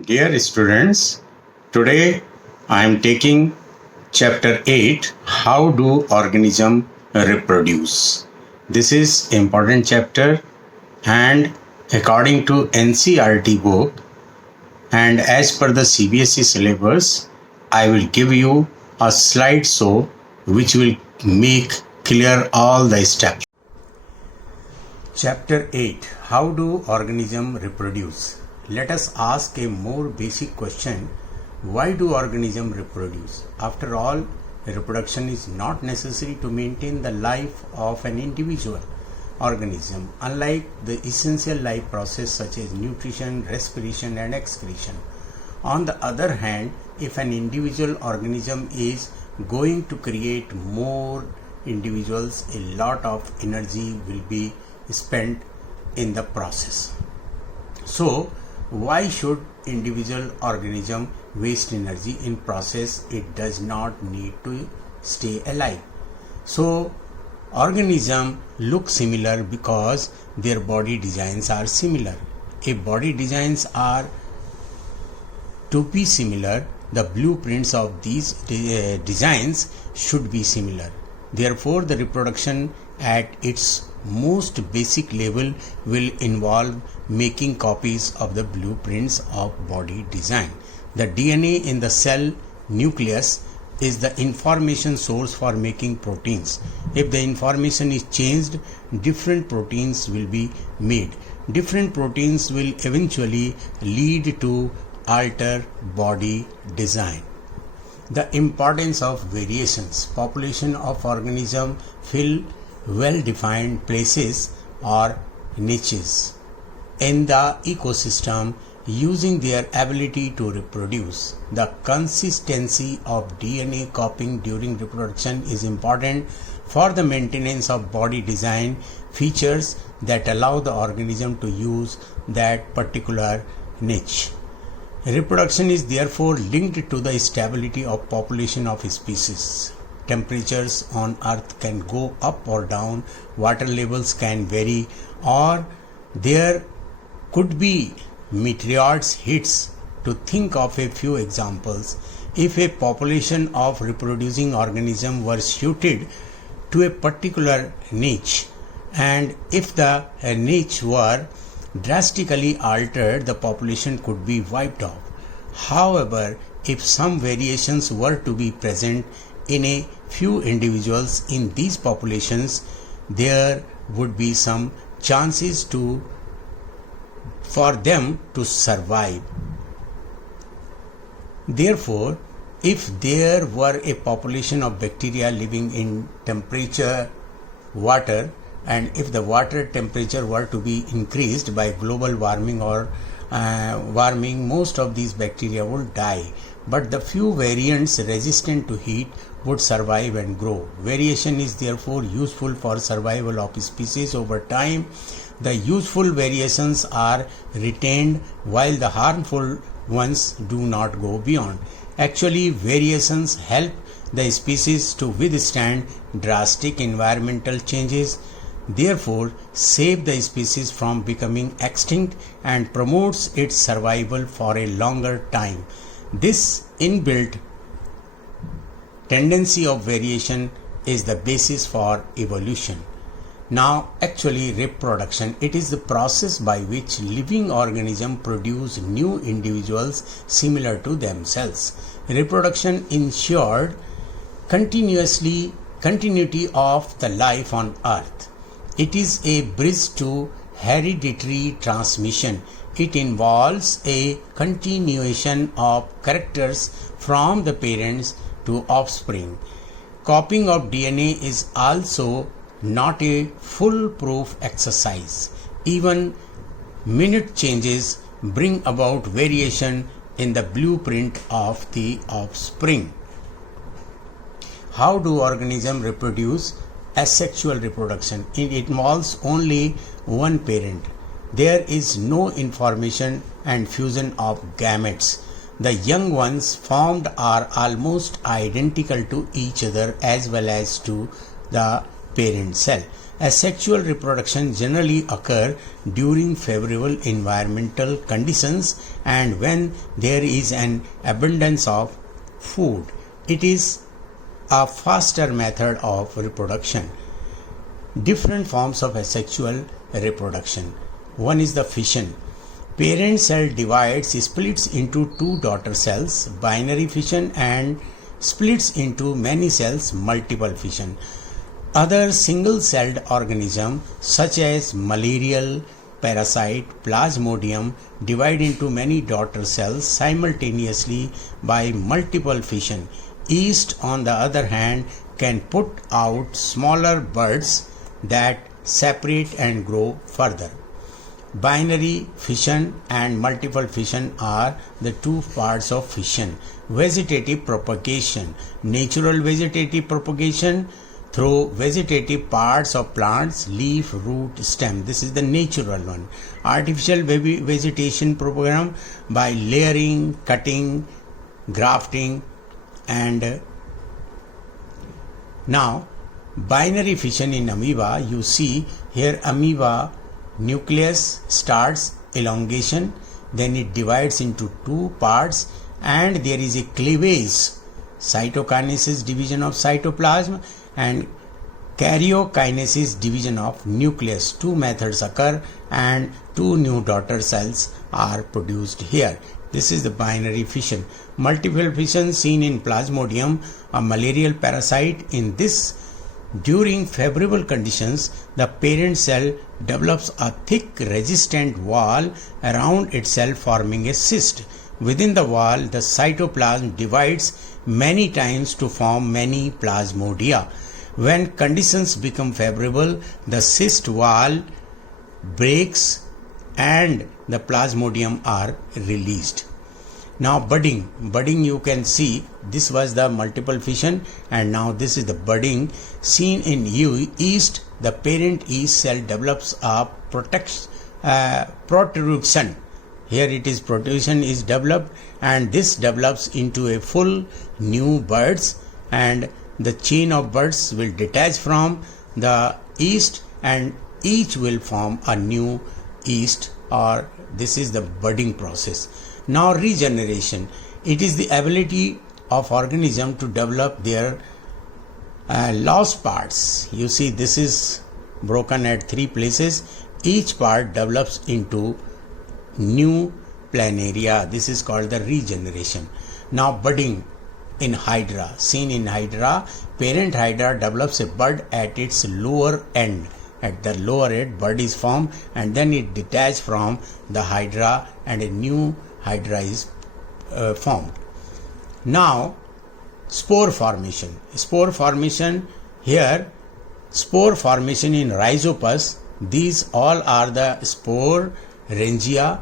Dear students, today I am taking chapter 8, How do organisms reproduce? This is important chapter, and according to NCERT book and as per the CBSE syllabus, I will give you a slide show which will make clear all the steps. Chapter 8, How do organisms reproduce? Let us ask a more basic question. Why do organisms reproduce? After all, reproduction is not necessary to maintain the life of an individual organism, unlike the essential life process such as nutrition, respiration and excretion. On the other hand, if an individual organism is going to create more individuals, a lot of energy will be spent in the process. So, why should individual organism waste energy in process it does not need to stay alive? So, organisms look similar because their body designs are similar. If body designs are to be similar, the blueprints of these designs should be similar. Therefore, the reproduction at its most basic level will involve making copies of the blueprints of body design. The DNA in the cell nucleus is the information source for making proteins. If the information is changed, different proteins will be made. Different proteins will eventually lead to alter body design. The importance of variations. Population of organisms fill well-defined places or niches in the ecosystem using their ability to reproduce. The consistency of DNA copying during reproduction is important for the maintenance of body design features that allow the organism to use that particular niche. Reproduction is therefore linked to the stability of population of species. Temperatures on earth can go up or down, water levels can vary, or there could be meteorites hits. To think of a few examples, if a population of reproducing organisms were suited to a particular niche, and if the niche were drastically altered, the population could be wiped off. However, if some variations were to be present in a few individuals in these populations, there would be some chances for them to survive. Therefore, if there were a population of bacteria living in temperature water, and if the water temperature were to be increased by global warming or warming, most of these bacteria would die, but the few variants resistant to heat would survive and grow. Variation is therefore useful for survival of species over time. The useful variations are retained while the harmful ones do not go beyond. Actually, variations help the species to withstand drastic environmental changes, therefore save the species from becoming extinct and promotes its survival for a longer time. This inbuilt tendency of variation is the basis for evolution. Now, actually, reproduction, it is the process by which living organisms produce new individuals similar to themselves. Reproduction ensured continuity of the life on earth. It is a bridge to hereditary transmission. It involves a continuation of characters from the parents to offspring. Copying of DNA is also not a foolproof exercise. Even minute changes bring about variation in the blueprint of the offspring. How do organisms reproduce? Asexual reproduction. It involves only one parent. There is no information and fusion of gametes. The young ones formed are almost identical to each other as well as to the parent cell. Asexual reproduction generally occur during favorable environmental conditions and when there is an abundance of food. It is a faster method of reproduction. Different forms of asexual reproduction. One is the fission. Parent cell divides, splits into two daughter cells, binary fission, and splits into many cells, multiple fission. Other single-celled organisms such as malarial parasite Plasmodium divide into many daughter cells simultaneously by multiple fission. Yeast, on the other hand, can put out smaller buds that separate and grow further. Binary fission and multiple fission are the two parts of fission. Vegetative propagation. Natural vegetative propagation through vegetative parts of plants, leaf, root, stem. This is the natural one. Artificial vegetation program by layering, cutting, grafting, and now binary fission in amoeba. You see here amoeba nucleus starts elongation, then it divides into two parts and there is a cleavage, cytokinesis division of cytoplasm and karyokinesis division of nucleus. Two methods occur and two new daughter cells are produced here. This is the binary fission. Multiple fission seen in Plasmodium, a malarial parasite. In this, during favorable conditions, the parent cell develops a thick resistant wall around itself, forming a cyst. Within the wall, the cytoplasm divides many times to form many plasmodia. When conditions become favorable, the cyst wall breaks and the plasmodium are released. Now budding you can see this was the multiple fission and now this is the budding. Seen in yeast, the parent yeast cell develops a protrusion. Here it is protrusion is developed and this develops into a full new buds and the chain of buds will detach from the yeast and each will form a new yeast, or this is the budding process. Now regeneration. It is the ability of organism to develop their lost parts. You see this is broken at three places. Each part develops into new planaria. This is called the regeneration. Now budding in hydra. Seen in hydra, parent hydra develops a bud at its lower end. At the lower end, bud is formed and then it detaches from the hydra and a new hydra is formed. Now spore formation. Spore formation here, spore formation in Rhizopus. These all are the sporangia,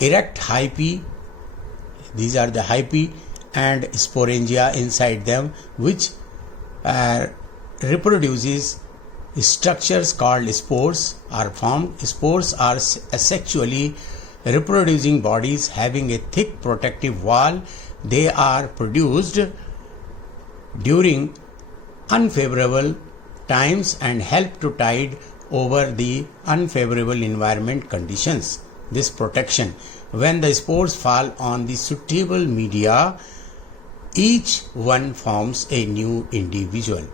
erect hyphae. These are the hyphae and sporangia inside them, which reproduces structures called spores are formed. Spores are asexually reproducing bodies having a thick protective wall. They are produced during unfavorable times and help to tide over the unfavorable environment conditions. This protection, when the spores fall on the suitable media, each one forms a new individual.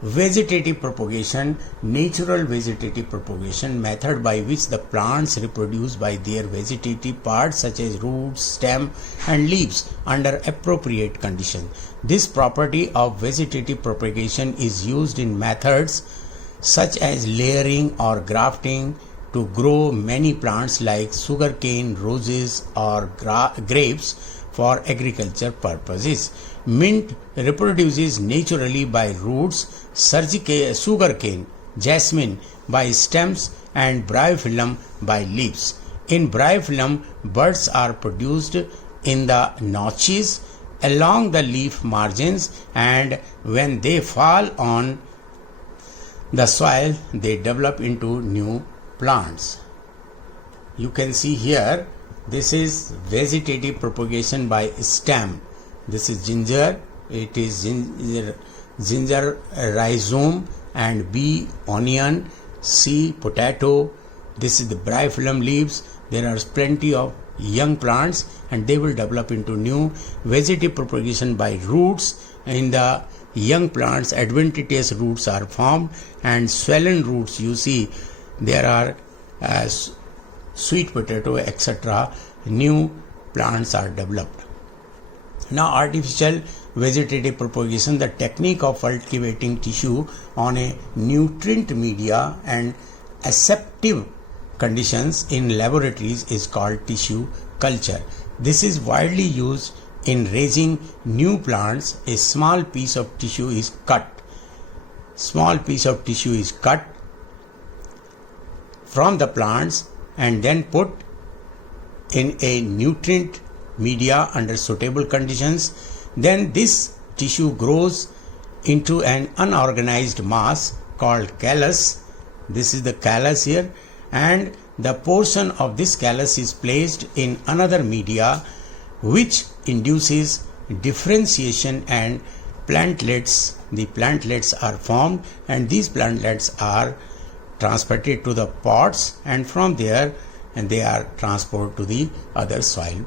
Vegetative propagation, natural vegetative propagation, method by which the plants reproduce by their vegetative parts such as roots, stem and leaves under appropriate conditions. This property of vegetative propagation is used in methods such as layering or grafting to grow many plants like sugarcane, roses or grapes for agriculture purposes. Mint reproduces naturally by roots, sugarcane, jasmine by stems and bryophyllum by leaves. In bryophyllum, buds are produced in the notches along the leaf margins and when they fall on the soil, they develop into new plants. You can see here, this is vegetative propagation by stem. This is ginger, it is ginger rhizome and B onion, C potato. This is the bryophyllum leaves. There are plenty of young plants and they will develop into new vegetative propagation by roots. In the young plants, adventitious roots are formed and swollen roots. You see there are sweet potato, etc. New plants are developed. Now, artificial vegetative propagation, the technique of cultivating tissue on a nutrient media and aseptic conditions in laboratories, is called tissue culture. This is widely used in raising new plants. A small piece of tissue is cut. Small piece of tissue is cut from the plants and then put in a nutrient media under suitable conditions. Then this tissue grows into an unorganized mass called callus. This is the callus here, and the portion of this callus is placed in another media which induces differentiation and plantlets. The plantlets are formed and these plantlets are transported to the pots, and from there they are transported to the other soil.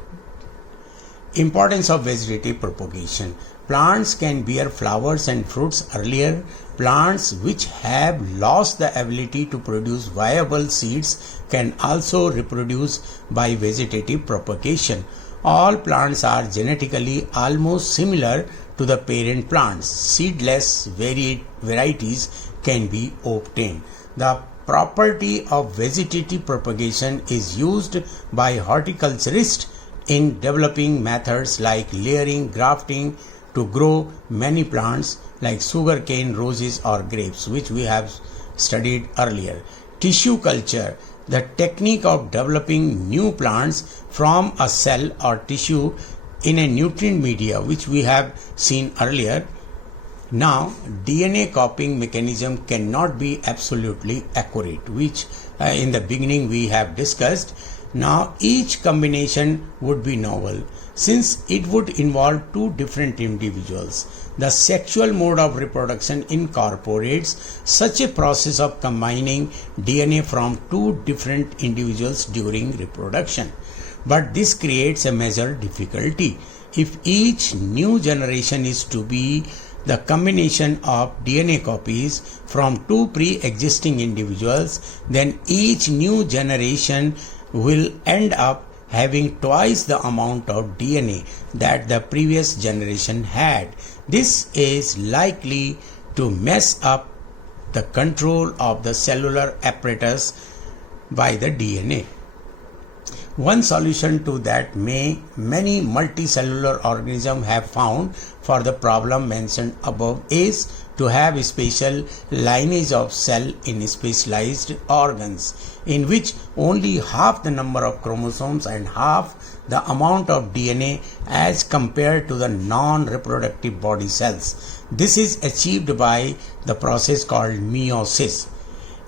Importance of vegetative propagation. Plants can bear flowers and fruits earlier. Plants which have lost the ability to produce viable seeds can also reproduce by vegetative propagation. All plants are genetically almost similar to the parent plants. Seedless varieties can be obtained. The property of vegetative propagation is used by horticulturists in developing methods like layering, grafting to grow many plants like sugarcane, roses or grapes, which we have studied earlier. Tissue culture, the technique of developing new plants from a cell or tissue in a nutrient media, which we have seen earlier. Now, DNA copying mechanism cannot be absolutely accurate, which in the beginning we have discussed. Now, each combination would be novel since it would involve two different individuals. The sexual mode of reproduction incorporates such a process of combining DNA from two different individuals during reproduction. But this creates a major difficulty. If each new generation is to be the combination of DNA copies from two pre-existing individuals, then each new generation will end up having twice the amount of DNA that the previous generation had. This is likely to mess up the control of the cellular apparatus by the DNA. One solution to that many multicellular organisms have found for the problem mentioned above is to have a special lineage of cell in specialized organs in which only half the number of chromosomes and half the amount of DNA as compared to the non-reproductive body cells. This is achieved by the process called meiosis.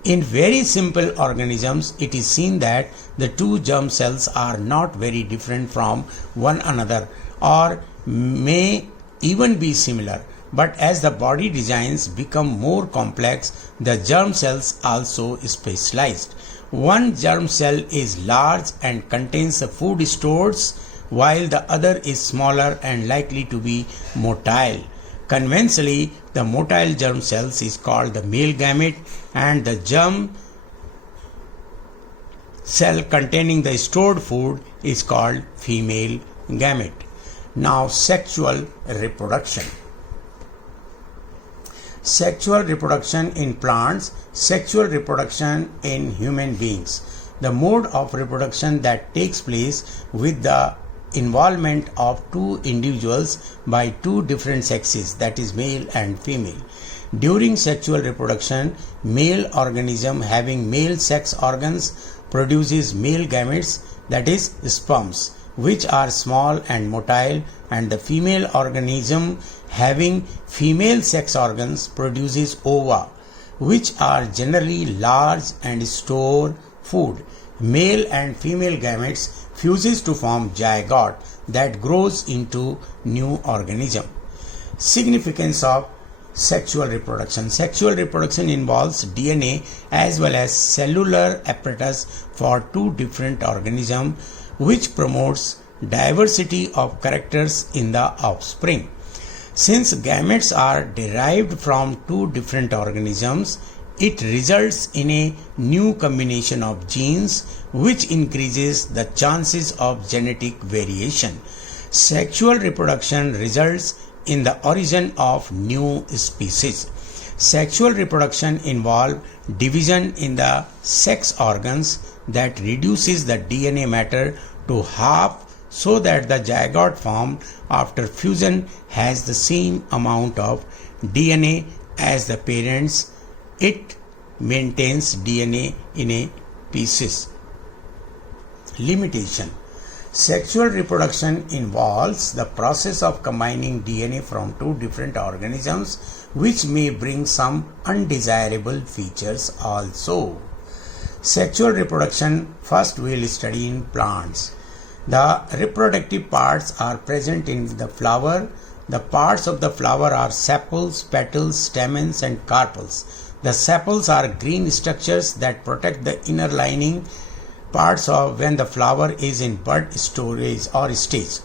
In very simple organisms, it is seen that the two germ cells are not very different from one another or may even be similar. But as the body designs become more complex, the germ cells also specialized. One germ cell is large and contains the food stores, while the other is smaller and likely to be motile. Conventionally, the motile germ cells is called the male gamete and the germ cell containing the stored food is called female gamete. Now, sexual reproduction. Sexual reproduction in plants, sexual reproduction in human beings. The mode of reproduction that takes place with the involvement of two individuals by two different sexes, that is male and female. During sexual reproduction, male organism having male sex organs produces male gametes, that is sperms, which are small and motile, and the female organism having female sex organs produces ova, which are generally large and store food. Male and female gametes fuses to form zygote that grows into new organism. Significance of Sexual reproduction. Sexual reproduction involves DNA as well as cellular apparatus for two different organisms, which promotes diversity of characters in the offspring. Since gametes are derived from two different organisms, it results in a new combination of genes which increases the chances of genetic variation. Sexual reproduction results in the origin of new species. Sexual reproduction involves division in the sex organs that reduces the DNA matter to half so that the zygote formed after fusion has the same amount of DNA as the parents. It maintains DNA in a species. Limitation. Sexual reproduction involves the process of combining DNA from two different organisms, which may bring some undesirable features also. Sexual reproduction first we'll study in plants. The reproductive parts are present in the flower. The parts of the flower are sepals, petals, stamens and carpels. The sepals are green structures that protect the inner lining parts of when the flower is in bud storage or stage.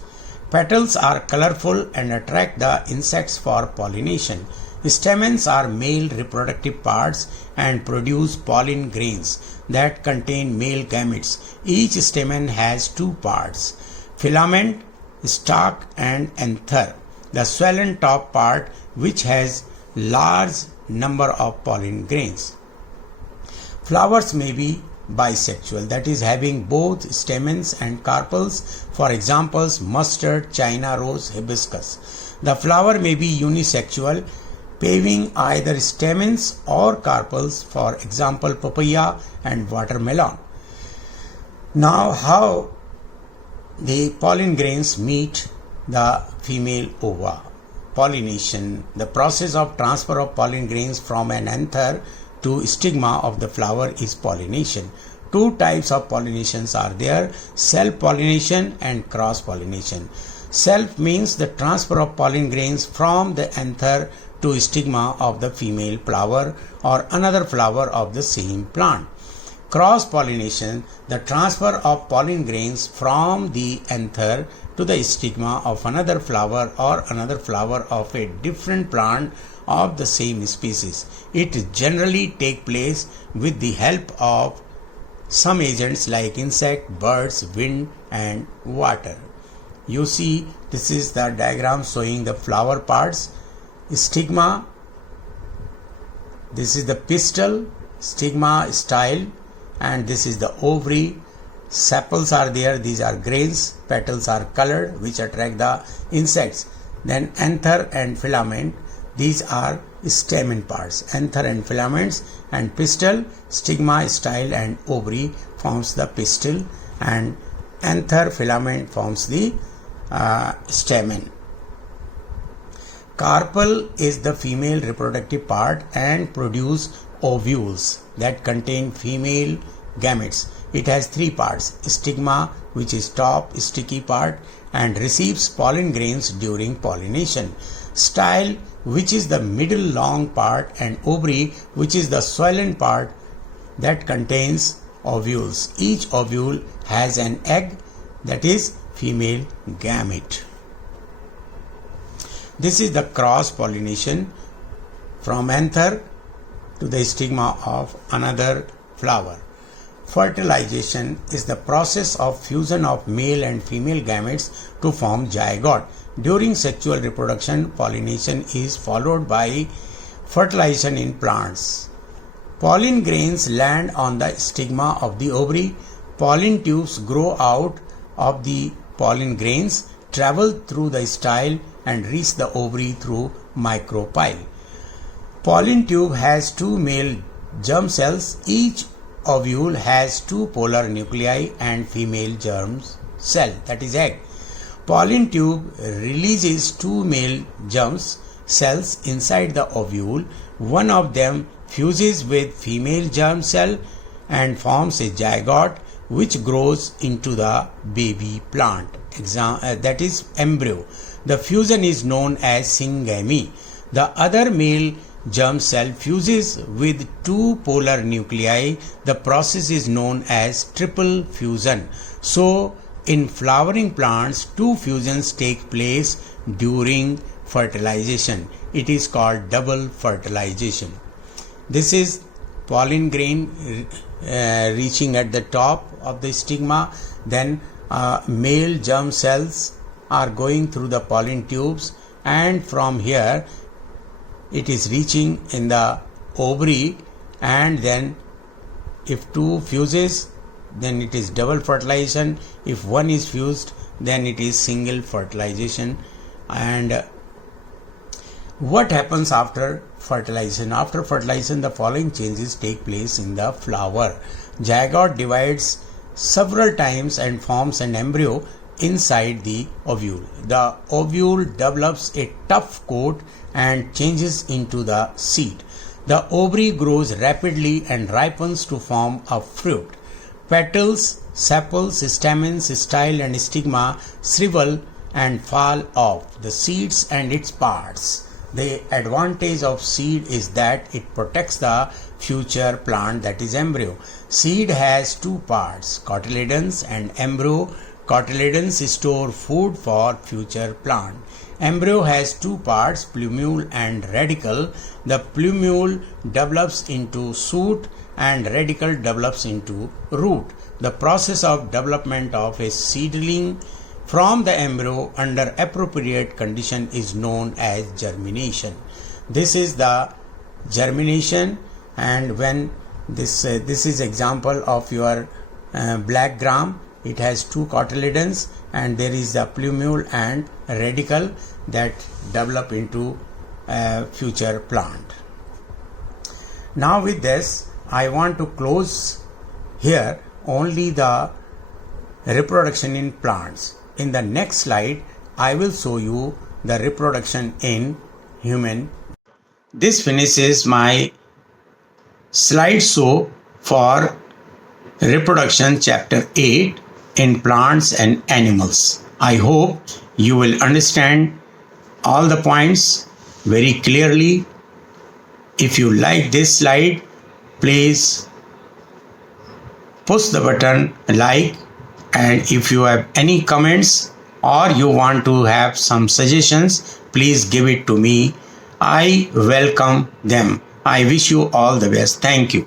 Petals are colorful and attract the insects for pollination. Stamens are male reproductive parts and produce pollen grains that contain male gametes. Each stamen has two parts: filament, stalk and anther. The swollen top part which has large number of pollen grains. Flowers may be bisexual, that is having both stamens and carpels. For examples, mustard, china rose, hibiscus. The flower may be unisexual, having either stamens or carpels. For example, papaya and watermelon. Now, how the pollen grains meet the female ova? Pollination. The process of transfer of pollen grains from an anther to stigma of the flower is pollination. Two types of pollinations are there: self-pollination and cross-pollination. Self means the transfer of pollen grains from the anther to stigma of the female flower or another flower of the same plant. Cross-pollination, the transfer of pollen grains from the anther to the stigma of another flower or another flower of a different plant of the same species. It generally takes place with the help of some agents like insect, birds, wind and water. You see, this is the diagram showing the flower parts. Stigma, this is the pistil, stigma, style, and this is the ovary. Sepals are there, these are grains. Petals are colored, which attract the insects. Then anther and filament, these are stamen parts. Anther and filaments, and pistil, stigma, style and ovary forms the pistil, and anther, filament forms the stamen. Carpel is the female reproductive part and produce ovules that contain female gametes. It has three parts: stigma, which is top sticky part and receives pollen grains during pollination; style, which is the middle long part; and ovary, which is the swollen part that contains ovules. Each ovule has an egg, that is female gamete. This is the cross pollination from anther to the stigma of another flower. Fertilization is the process of fusion of male and female gametes to form zygote. During sexual reproduction, pollination is followed by fertilization in plants. Pollen grains land on the stigma of the ovary. Pollen tubes grow out of the pollen grains, travel through the style and reach the ovary through micropyle. Pollen tube has two male germ cells. Each ovule has two polar nuclei and female germ cell, that is egg. Pollen tube releases two male germ cells inside the ovule. One of them fuses with female germ cell and forms a zygote, which grows into the baby plant, that is embryo. The fusion is known as syngamy. The other male germ cell fuses with two polar nuclei. The process is known as triple fusion. So, in flowering plants, two fusions take place during fertilization. It is called double fertilization. This is pollen grain reaching at the top of the stigma. Then male germ cells are going through the pollen tubes, and from here it is reaching in the ovary, and then if two fuses, then it is double fertilization. If one is fused, then it is single fertilization. And what happens after fertilization? After fertilization, the following changes take place in the flower. Zygote divides several times and forms an embryo inside the ovule. The ovule develops a tough coat and changes into the seed. The ovary grows rapidly and ripens to form a fruit. Petals, sepals, stamens, style and stigma shrivel and fall off the seeds and its parts. The advantage of seed is that it protects the future plant, that is embryo. Seed has two parts, cotyledons and embryo. Cotyledons store food for future plant. Embryo has two parts, plumule and radicle. The plumule develops into shoot and radicle develops into root. The process of development of a seedling from the embryo under appropriate condition is known as germination. This is the germination, and when this is example of your black gram. It has two cotyledons and there is the plumule and radicle that develop into a future plant. Now with this, I want to close here only the reproduction in plants. In the next slide, I will show you the reproduction in human. This finishes my slideshow for reproduction chapter 8 in plants and animals. I hope you will understand all the points very clearly. If you like this slide, please push the button like, and if you have any comments or you want to have some suggestions, please give it to me. I welcome them. I wish you all the best. Thank you.